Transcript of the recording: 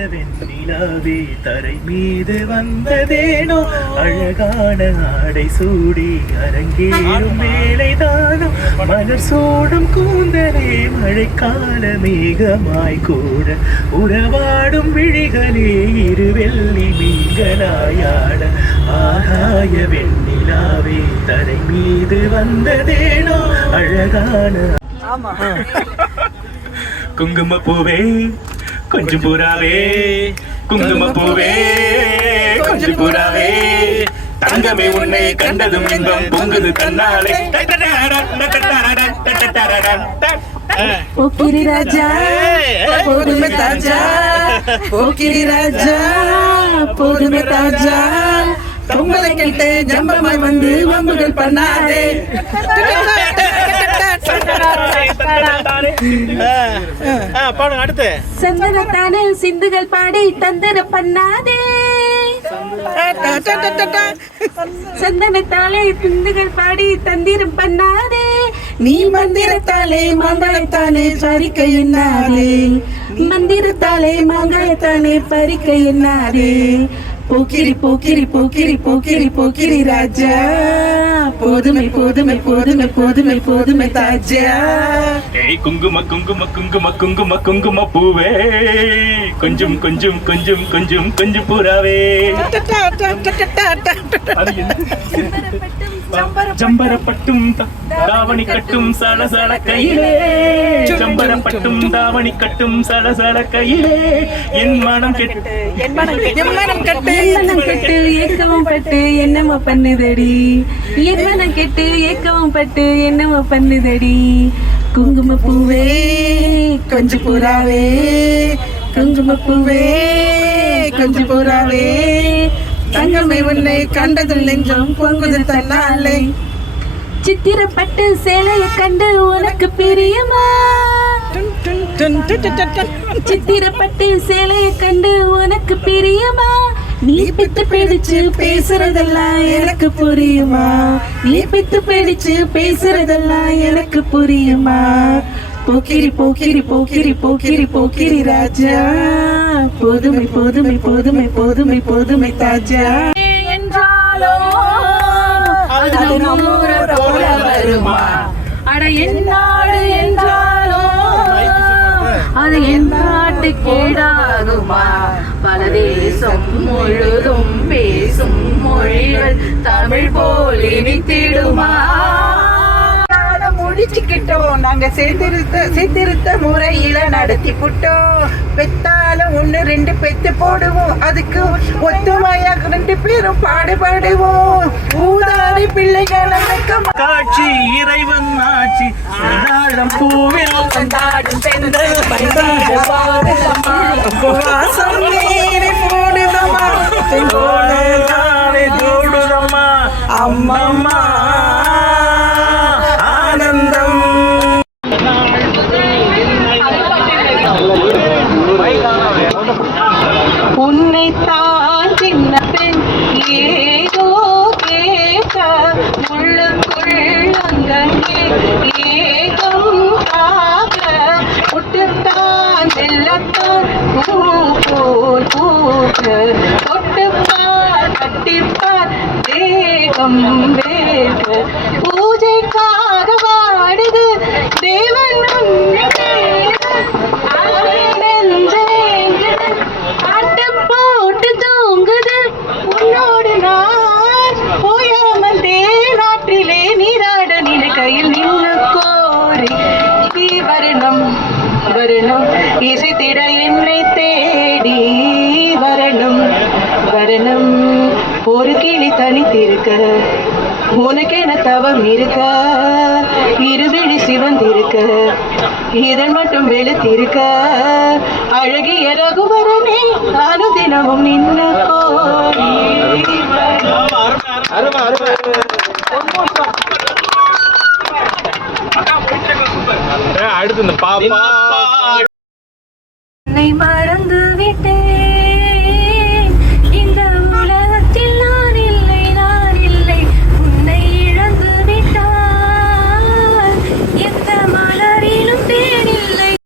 ஆய வெண்ணிலாவே தரை மீது வந்ததேனோ? அழகான ஆடை சூடி அரங்கேறும் வேலைதானோ மலர் சூடும் கூந்தலே மழைக்கால மேகமாய் கூட. உறவாடும் விழிகளே இரு வெள்ளி மீன்களாயாட ஆகாய வெண்ணிலாவே தரை மீது வந்ததேனோ? அழகான ஆமா. குங்கும பூவே கொஞ்சம் புறாவே குங்கும பூவே கொஞ்சம் புறாவே தங்கமே உன்னை கண்டதும் இன்பம் பொங்குது தன்னாலே போக்கிரி ராஜா போதுமே தாஜா. போக்கிரி ராஜா போதுமே தாஜா. பொங்கலை கேட்டு ஜம்பமாய் வந்து வம்புகள் பண்ணாதே. பாடுங்க அடுத்து. சந்தனத்தானே சிந்துகள் பாடி தந்தன பண்ணாதே. சந்தனத்தாலே சிந்துகள் பாடி தந்திரம் பண்ணாதே. நீ மந்திரத்தாலே மாம்பழத்தாலே பறிக்க எண்ணாதே மந்திரத்தாலே மங்களத்தாலே பறிக்க எண்ணாதே போக்கிரி போக்கிரி போக்கிரி போக்கிரி போக்கிரி ராஜா. போதுமை போதுமை போதுமை போதுமை போதுமை தாஜா. ஏய் குங்கும குங்கும குங்கும குங்கும குங்கும பூவே. கொஞ்சம் கொஞ்சம் கொஞ்சம் கொஞ்சம் கொஞ்சம் புறாவே? ஜம்பரப்பட்டும் தாவணி கட்டும் சல சல கையிலே. ஜம்பரப்பட்டும் தாவணி கட்டும் சல சல கையிலே. என் மனம் கெட்டு. எம்மனம் கட்டு. என்மனம் கெட்டு. ஏக்கவும் பட்டு என்னமோ பண்ணுதடி என்மனம் கெட்டு. ஏக்கவும் பட்டு என்னமோ பண்ணுதடி. குங்கும பூவே கொஞ்சம் புறாவே குங்கும பூவே கொஞ்சம் புறாவே தங்கமே உன்னை கண்டதில் நெஞ்சம் பொங்குது தன்னாலே. சித்திரப்பட்டு சேலையை கண்டு உனக்கு பிரியமா. சித்திரப்பட்டு சேலையை கண்டு உனக்கு பிரியமா? நீ பித்து பிடிச்சு பேசுறதெல்லாம் எனக்கு புரியுமா? நீ பித்து பிடிச்சு பேசுறதெல்லாம் எனக்கு புரியுமா? போக்கிரி போக்கிரி போக்கிரி போக்கிரி போக்கிரி ராஜா. போதுமை போதுமை போதுமை போதுமை போதுமை தாஜா. என்றாலோ அது நம்மூர போல வருமா? அட என்னாடு என்றாலோ அது என் நாட்டு கேடாகுமா பல தேசம் முழுதும் முடிச்சுக்கிட்டோம் நாங்க சேர்த்திருத்த சேர்த்திருத்த முறையில நடத்தி புட்டோம் பெத்தாலும் ஒண்ணு ரெண்டு பெத்து போடுவோம். அதுக்கு ஒத்துமையாக ரெண்டு பேரும் பாடுபடுவோம். ஊதாரி பிள்ளைகளை காட்சி இறைவன் ஆட்சி. பூவில் கொண்டாடும் பெண்கள் வாசம் நீரை அம்மம்மா. உன்னைத்தான் சின்ன பெண். ஏதோ கேட்க உள்ளுக்குள் அங்கங்கே ஏகம் ஆக முட்டுத்தான் செல்லத்தான் பூ போல் பூக்க கொட்டுப்பார் கட்டிப்பார் தேகம் வேக பூஜைக்காக வாடுது தேவன் வரணும். இசைத்திட என்னை தேடி வரணும். வரணும். ஒரு கிளி தனித்திருக்க. உனக்கென தவம் இருக்க. இருவிழி சிவந்திருக்க. இதழ் மட்டும் வெளுத்திருக்க. அழகிய ரகுவரனே அனுதினமும் நின்ன கோரி அடுத்து இந்த பாப்பா.